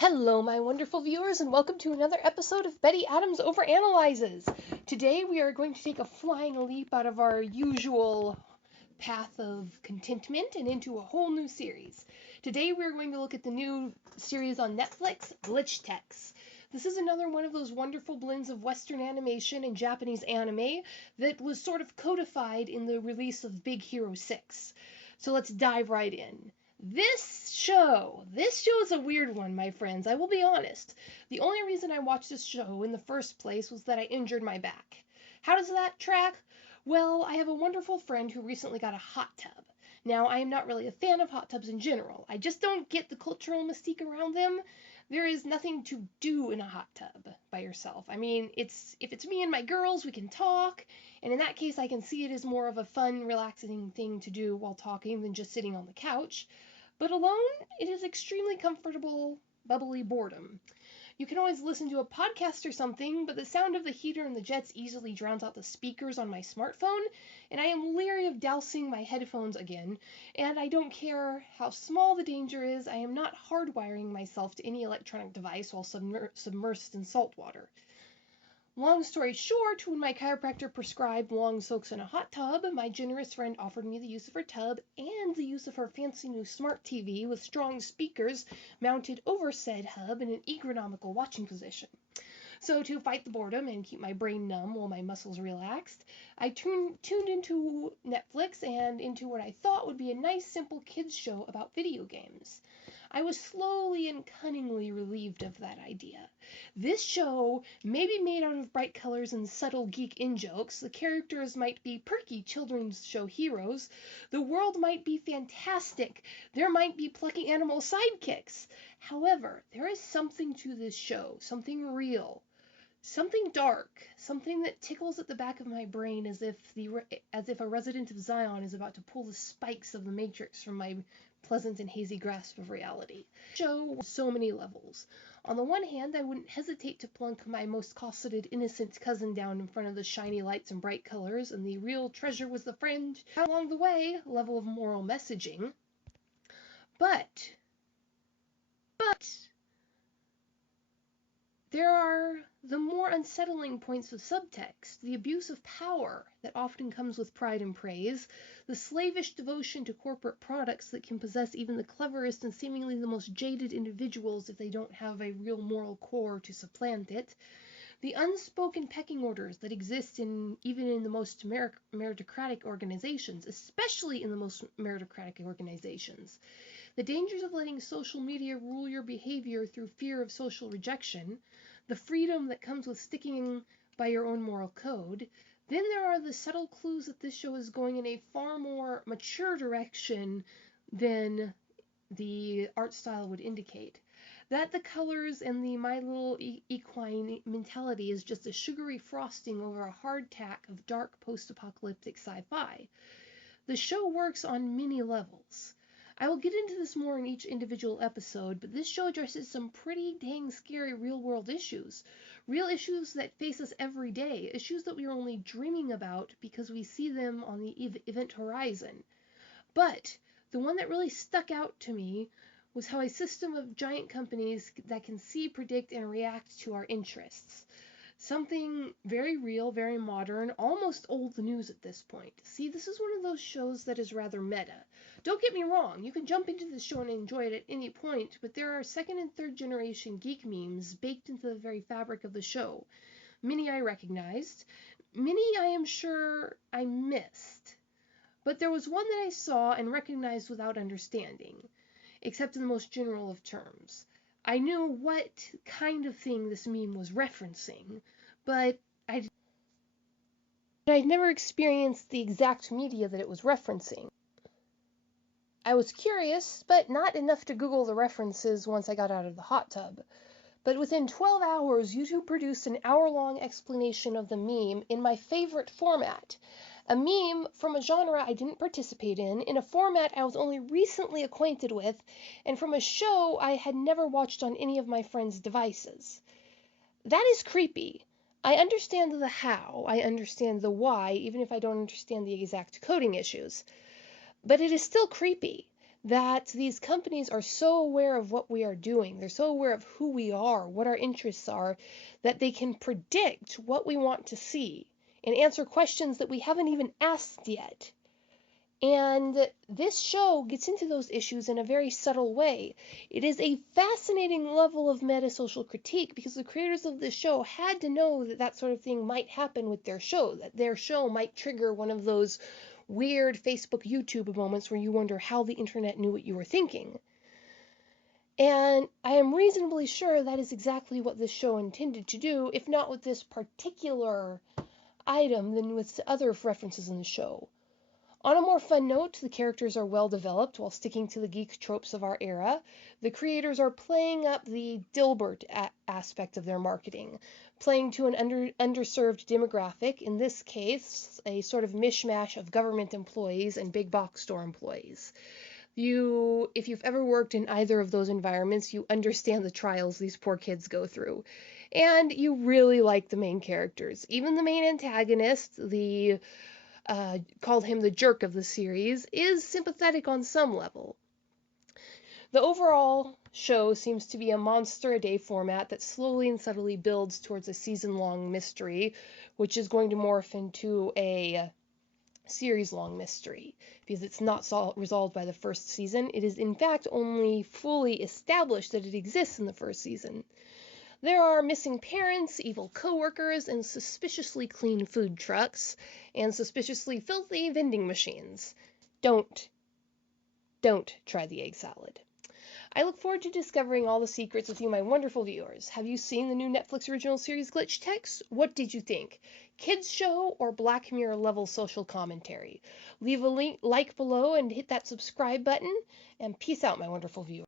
Hello, my wonderful viewers, and welcome to another episode of Betty Adams Overanalyzes. Today we are going to take a flying leap out of our usual path of contentment and into a whole new series. Today we are going to look at the new series on Netflix, BitChute. This is another one of those wonderful blends of Western animation and Japanese anime that was sort of codified in the release of Big Hero 6. So let's dive right in. This show is a weird one, my friends. I will be honest. The only reason I watched this show in the first place was that I injured my back. How does that track? Well, I have a wonderful friend who recently got a hot tub. Now, I am not really a fan of hot tubs in general. I just don't get the cultural mystique around them. There is nothing to do in a hot tub by yourself. I mean, if it's me and my girls, we can talk, and in that case, I can see it as more of a fun, relaxing thing to do while talking than just sitting on the couch. But alone, it is extremely comfortable, bubbly boredom. You can always listen to a podcast or something, but the sound of the heater and the jets easily drowns out the speakers on my smartphone, and I am leery of dousing my headphones again, and I don't care how small the danger is, I am not hardwiring myself to any electronic device while submersed in salt water. Long story short, when my chiropractor prescribed long soaks in a hot tub, my generous friend offered me the use of her tub and the use of her fancy new smart TV with strong speakers mounted over said hub in an ergonomical watching position. So to fight the boredom and keep my brain numb while my muscles relaxed, I tuned into Netflix and into what I thought would be a nice simple kids show about video games. I was slowly and cunningly relieved of that idea. This show may be made out of bright colors and subtle geek in-jokes, the characters might be perky children's show heroes, the world might be fantastic, there might be plucky animal sidekicks. However, there is something to this show, something real, something dark, something that tickles at the back of my brain as if a resident of Zion is about to pull the spikes of the Matrix from my pleasant and hazy grasp of reality. The show was so many levels. On the one hand, I wouldn't hesitate to plunk my most cosseted innocent cousin down in front of the shiny lights and bright colors, and the real treasure was the friend along the way level of moral messaging. But there are the more unsettling points of subtext, the abuse of power that often comes with pride and praise, the slavish devotion to corporate products that can possess even the cleverest and seemingly the most jaded individuals if they don't have a real moral core to supplant it, the unspoken pecking orders that exist even in the most meritocratic organizations, especially in the most meritocratic organizations, the dangers of letting social media rule your behavior through fear of social rejection, the freedom that comes with sticking by your own moral code. Then there are the subtle clues that this show is going in a far more mature direction than the art style would indicate. That the colors and the My Little Equine mentality is just a sugary frosting over a hard tack of dark post-apocalyptic sci-fi. The show works on many levels. I will get into this more in each individual episode, but this show addresses some pretty dang scary real-world issues. Real issues that face us every day, issues that we are only dreaming about because we see them on the event horizon. But the one that really stuck out to me was how a system of giant companies that can see, predict, and react to our interests. Something very real, very modern, almost old news at this point. See, this is one of those shows that is rather meta. Don't get me wrong, you can jump into this show and enjoy it at any point, but there are second and third generation geek memes baked into the very fabric of the show. Many I recognized, many I am sure I missed. But there was one that I saw and recognized without understanding, except in the most general of terms. I knew what kind of thing this meme was referencing, but I'd never experienced the exact media that it was referencing. I was curious, but not enough to Google the references once I got out of the hot tub. But within 12 hours, YouTube produced an hour-long explanation of the meme in my favorite format. A meme from a genre I didn't participate in a format I was only recently acquainted with, and from a show I had never watched on any of my friends' devices. That is creepy. I understand the how, I understand the why, even if I don't understand the exact coding issues. But it is still creepy. that these companies are so aware of what we are doing, they're so aware of who we are, what our interests are, that they can predict what we want to see and answer questions that we haven't even asked yet. And this show gets into those issues in a very subtle way. It is a fascinating level of metasocial critique because the creators of this show had to know that that sort of thing might happen with their show, that their show might trigger one of those weird Facebook, YouTube moments where you wonder how the internet knew what you were thinking. And I am reasonably sure that is exactly what this show intended to do, if not with this particular item, then with other references in the show. On a more fun note, the characters are well developed while sticking to the geek tropes of our era. The creators are playing up the Dilbert aspect of their marketing, playing to an underserved demographic, in this case, a sort of mishmash of government employees and big box store employees. If you've ever worked in either of those environments, you understand the trials these poor kids go through. And you really like the main characters. Even the main antagonist, called him the jerk of the series, is sympathetic on some level. The overall show seems to be a monster-a-day format that slowly and subtly builds towards a season-long mystery, which is going to morph into a series-long mystery, because it's not resolved by the first season. It is, in fact, only fully established that it exists in the first season. There are missing parents, evil coworkers, and suspiciously clean food trucks, and suspiciously filthy vending machines. Don't try the egg salad. I look forward to discovering all the secrets with you, my wonderful viewers. Have you seen the new Netflix original series Glitch Text? What did you think? Kids show or Black Mirror level social commentary? Leave a like below and hit that subscribe button, and peace out, my wonderful viewers.